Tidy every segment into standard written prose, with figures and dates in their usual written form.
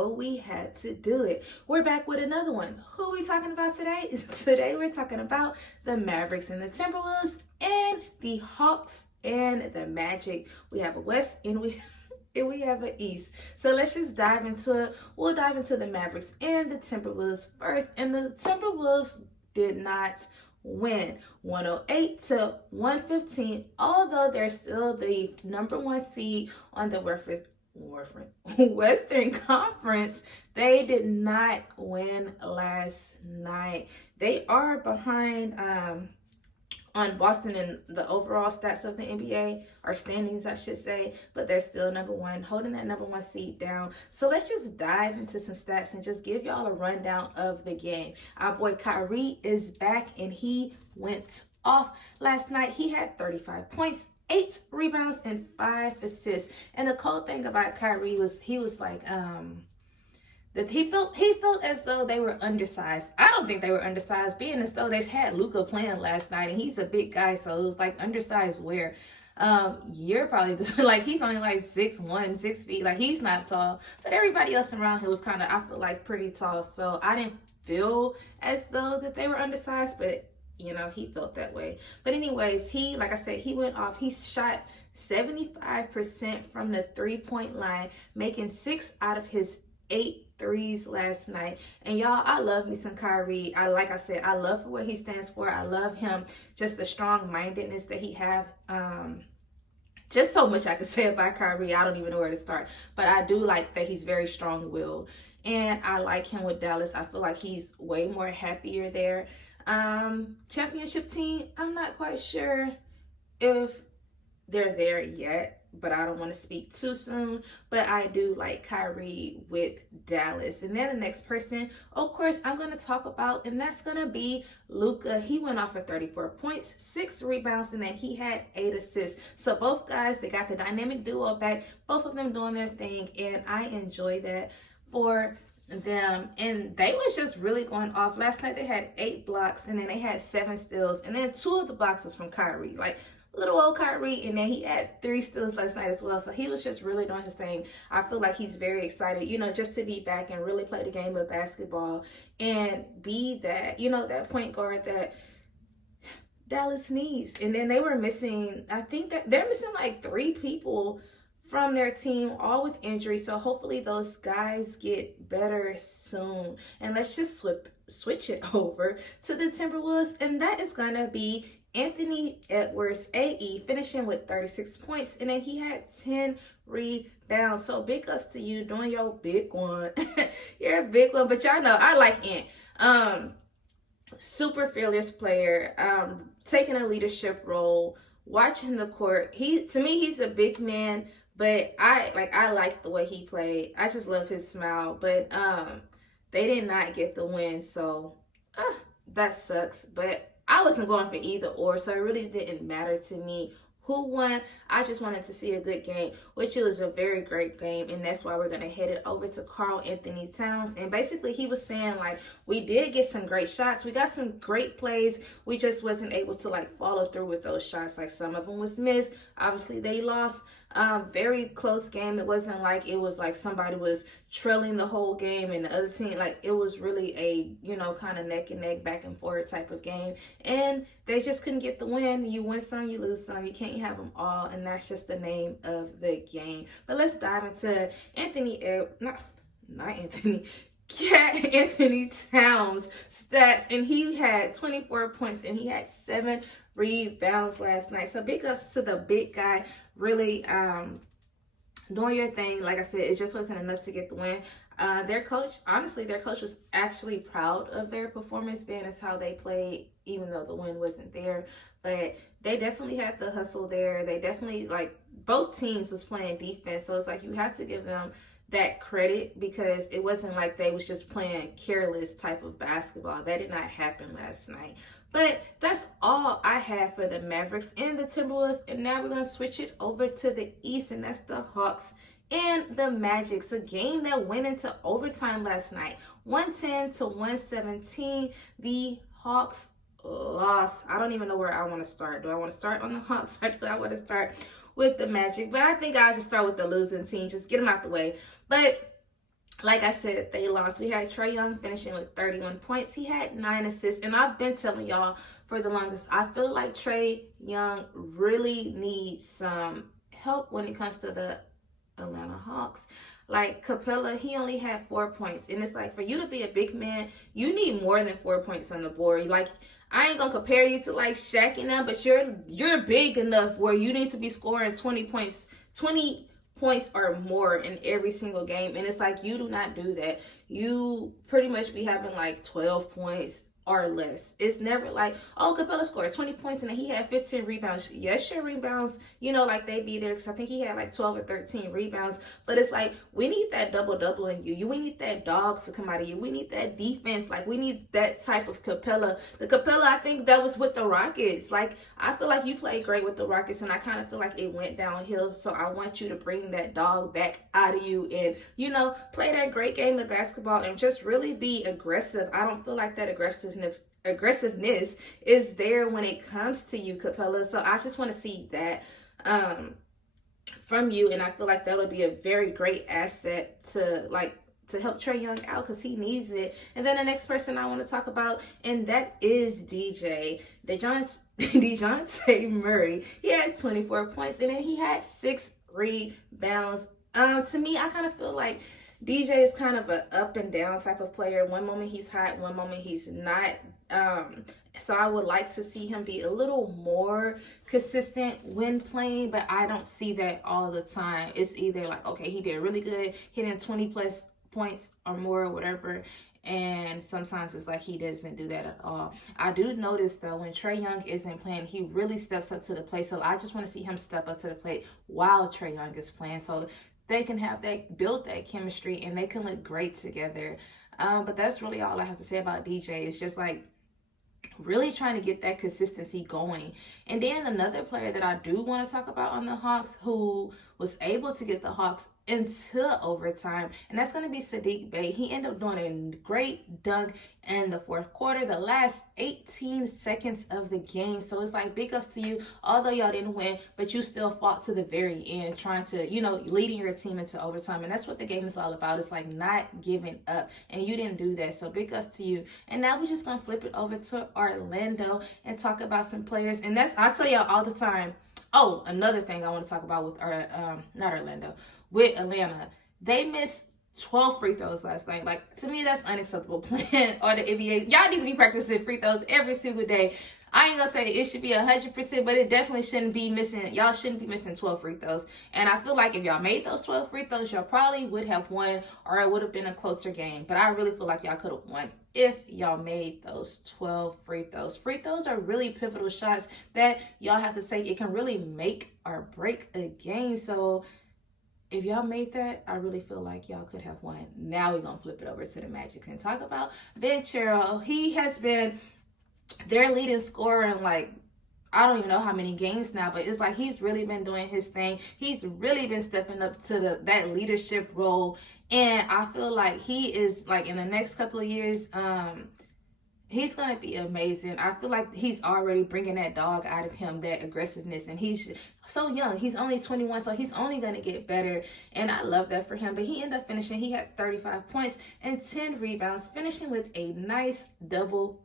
so we had to do it. We're back with another one. Who are we talking about today? Today we're talking about the Mavericks and the Timberwolves and the Hawks and the Magic. We have a West and we have an East. So let's just dive into it. We'll dive into the Mavericks and the Timberwolves first. And the Timberwolves did not win, 108 to 115, although they're still the number one seed on the Western Conference. They did not win last night. They are behind on Boston in the overall stats of the NBA, or standings, I should say, but they're still number one, holding that number one seed down. So let's just dive into some stats and just give y'all a rundown of the game. Our boy Kyrie is back, and he went off last night. He had 35 points, 8 rebounds, and 5 assists. And the cool thing about Kyrie was he was like, that he felt as though they were undersized. I don't think they were undersized, being as though they had Luka playing last night, and he's a big guy, so it was like undersized where you're probably just, like, he's only like 6'1", 6 feet, like he's not tall, but everybody else around him was kind of, I feel like, pretty tall. So I didn't feel as though that they were undersized, but you know, he felt that way. But anyways, like I said, he went off. He shot 75% from the 3-point line, making 6 out of his 8 threes last night. And y'all, I love me some Kyrie. Like I said, I love what he stands for. I love him, just the strong-mindedness that he have. Just so much I could say about Kyrie. I don't even know where to start. But I do like that he's very strong-willed. And I like him with Dallas. I feel like he's way more happier there. Championship team, I'm not quite sure if they're there yet, but I don't want to speak too soon. But I do like Kyrie with Dallas. And then the next person, of course, I'm going to talk about, and that's going to be Luka. He went off for 34 points, 6 rebounds, and then he had 8 assists. So both guys, they got the dynamic duo back, both of them doing their thing, and I enjoy that for them. And they was just really going off. Last night they had 8 blocks, and then they had 7 steals, and then 2 of the blocks was from Kyrie. Like, little old Kyrie, and then he had 3 steals last night as well. So he was just really doing his thing. I feel like he's very excited, you know, just to be back and really play the game of basketball and be that, you know, that point guard that Dallas needs. And then they were missing, I think that they're missing like 3 people from their team, all with injury. So hopefully those guys get better soon. And let's just switch it over to the Timberwolves, and that is gonna be Anthony Edwards, AE, finishing with 36 points, and then he had 10 rebounds. So big ups to you doing your big one. You're a big one, but y'all know I like Ant. Super fearless player, taking a leadership role, watching the court. To me, he's a big man, but I like the way he played. I just love his smile, but they did not get the win, so that sucks. But I wasn't going for either or, so it really didn't matter to me who won. I just wanted to see a good game, which it was a very great game, and that's why we're going to head it over to Karl Anthony Towns. And basically he was saying, like, we did get some great shots. We got some great plays. We just wasn't able to, like, follow through with those shots. Like, some of them was missed. Obviously they lost. Very close game. It wasn't like it was like somebody was trailing the whole game and the other team, like, it was really a, you know, kind of neck and neck, back and forth type of game, and they just couldn't get the win. You win some, you lose some. You can't have them all, and that's just the name of the game. But let's dive into Anthony Towns stats, and he had 24 points and he had 7 rebounds last night. So big ups to the big guy, really doing your thing. Like I said, it just wasn't enough to get the win. Their coach was actually proud of their performance, being as how they played, even though the win wasn't there. But they definitely had the hustle there. They definitely, like, both teams was playing defense, so it's like you have to give them that credit, because it wasn't like they was just playing careless type of basketball. That did not happen last night. But that's all I have for the Mavericks and the Timberwolves. And now we're going to switch it over to the East, and that's the Hawks and the Magic. It's a game that went into overtime last night, 110 to 117. The Hawks lost. I don't even know where I want to start. Do I want to start on the Hawks, or do I want to start with the Magic? But I think I'll just start with the losing team. Just get them out the way. But Like I said, they lost. We had Trae Young finishing with 31 points. He had 9 assists. And I've been telling y'all for the longest, I feel like Trae Young really needs some help when it comes to the Atlanta Hawks. Like Capella, he only had 4 points. And it's like, for you to be a big man, you need more than 4 points on the board. Like, I ain't gonna compare you to like Shaq and them, but you're big enough where you need to be scoring 20 points or more in every single game. And it's like, you do not do that. You pretty much be having like 12 points or less. It's never like, oh, Capella scored 20 points and then he had 15 rebounds. Yes, your rebounds, like they be there, because I think he had like 12 or 13 rebounds. But it's like, we need that double-double in you. We need that dog to come out of you. We need that defense. Like, we need that type of Capella. The Capella, I think that was with the Rockets. Like, I feel like you played great with the Rockets, and I kind of feel like it went downhill. So I want you to bring that dog back out of you and, play that great game of basketball and just really be aggressive. I don't feel like that aggressiveness is there when it comes to you, Capella. So I just want to see that from you, and I feel like that would be a very great asset to help Trae Young out, because he needs it. And then the next person I want to talk about, and that is DeJounte Murray. He had 24 points, and then he had 6 rebounds. To me, I kind of feel like DJ is kind of an up and down type of player. One moment he's hot, one moment he's not. So I would like to see him be a little more consistent when playing, but I don't see that all the time. It's either like, okay, he did really good, hitting 20 plus points or more or whatever, and sometimes it's like he doesn't do that at all. I do notice though, when Trae Young isn't playing, he really steps up to the plate. So I just want to see him step up to the plate while Trae Young is playing, so they can build that chemistry and they can look great together. But that's really all I have to say about DJ. It's just like really trying to get that consistency going. And then another player that I do want to talk about on the Hawks, who was able to get the Hawks into overtime, and that's going to be Saddiq Bey. He ended up doing a great dunk in the fourth quarter, the last 18 seconds of the game. So it's like, big ups to you. Although y'all didn't win, but you still fought to the very end, trying to, leading your team into overtime. And that's what the game is all about. It's like not giving up, and you didn't do that. So big ups to you. And now we're just going to flip it over to Orlando and talk about some players. And I tell y'all all the time. Oh, another thing I want to talk about with not Orlando, with Atlanta. They missed 12 free throws last night. Like, to me, that's unacceptable. Playing or the NBA, y'all need to be practicing free throws every single day. I ain't gonna say it should be 100%, but it definitely shouldn't be missing. Y'all shouldn't be missing 12 free throws. And I feel like if y'all made those 12 free throws, y'all probably would have won, or it would have been a closer game. But I really feel like y'all could have won if y'all made those 12 free throws. Free throws are really pivotal shots that y'all have to take. It can really make or break a game. So if y'all made that, I really feel like y'all could have won. Now we're gonna flip it over to the Magic and talk about Banchero. He has been their leading scorer in like, I don't even know how many games now, but it's like he's really been doing his thing. He's really been stepping up to that leadership role, and I feel like he is, like, in the next couple of years, he's going to be amazing. I feel like he's already bringing that dog out of him, that aggressiveness, and he's so young. He's only 21, so he's only going to get better, and I love that for him. But he ended up finishing, he had 35 points and 10 rebounds, finishing with a nice double.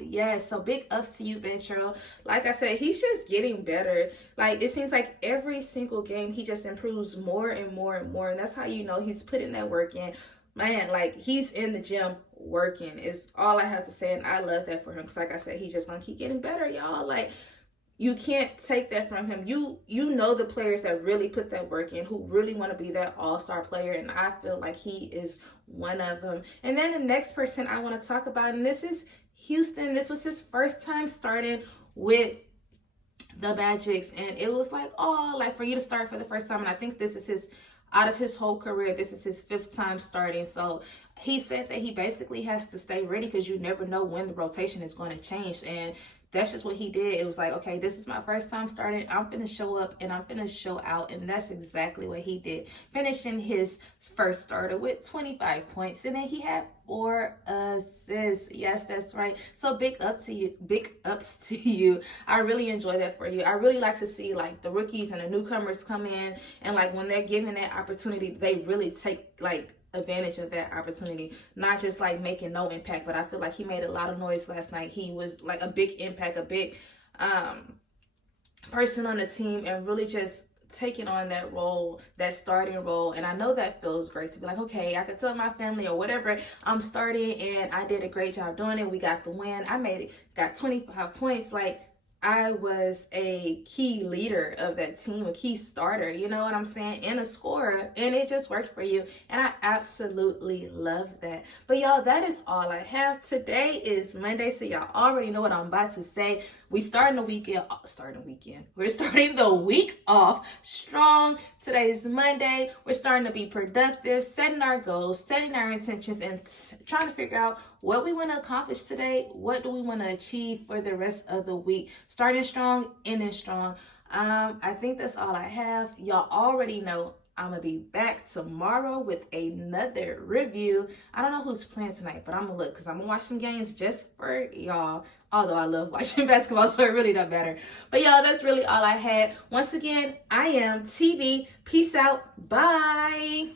Yes, so big ups to you, Banchero. Like I said, he's just getting better. Like, it seems like every single game he just improves more and more and more, and that's how you know he's putting that work in. Man, like, he's in the gym working is all I have to say, and I love that for him, because like I said, he's just gonna keep getting better, y'all. Like, you can't take that from him. You know the players that really put that work in, who really want to be that all-star player, and I feel like he is one of them. And then the next person I want to talk about, and this is Houston. This was his first time starting with the Magic, and it was like, oh, like, for you to start for the first time, and I think this is his, out of his whole career, this is his 5th time starting. So he said that he basically has to stay ready, because you never know when the rotation is going to change. And that's just what he did. It was like, okay, this is my first time starting. I'm going to show up and I'm going to show out. And that's exactly what he did, finishing his first starter with 25 points. And then he had 4 assists. Yes, that's right. So big ups to you. I really enjoy that for you. I really like to see, like, the rookies and the newcomers come in, and like when they're given that opportunity, they really take, like, advantage of that opportunity, not just like making no impact, but I feel like he made a lot of noise last night. He was like a big impact, a big person on the team, and really just taking on that role, that starting role. And I know that feels great to be like, okay, I could tell my family or whatever I'm starting, and I did a great job doing it. We got the win. Got 25 points. Like, I was a key leader of that team, a key starter, you know what I'm saying, and a scorer, and it just worked for you, and I absolutely love that. But y'all, that is all I have. Today is Monday, so y'all already know what I'm about to say. We're starting the weekend. We're starting the week off strong. Today's Monday. We're starting to be productive, setting our goals, setting our intentions, and trying to figure out what we want to accomplish today. What do we want to achieve for the rest of the week? Starting strong, ending strong. I think that's all I have. Y'all already know I'm going to be back tomorrow with another review. I don't know who's playing tonight, but I'm going to look because I'm going to watch some games just for y'all. Although I love watching basketball, so it really doesn't matter. But y'all, that's really all I had. Once again, I am TB. Peace out. Bye.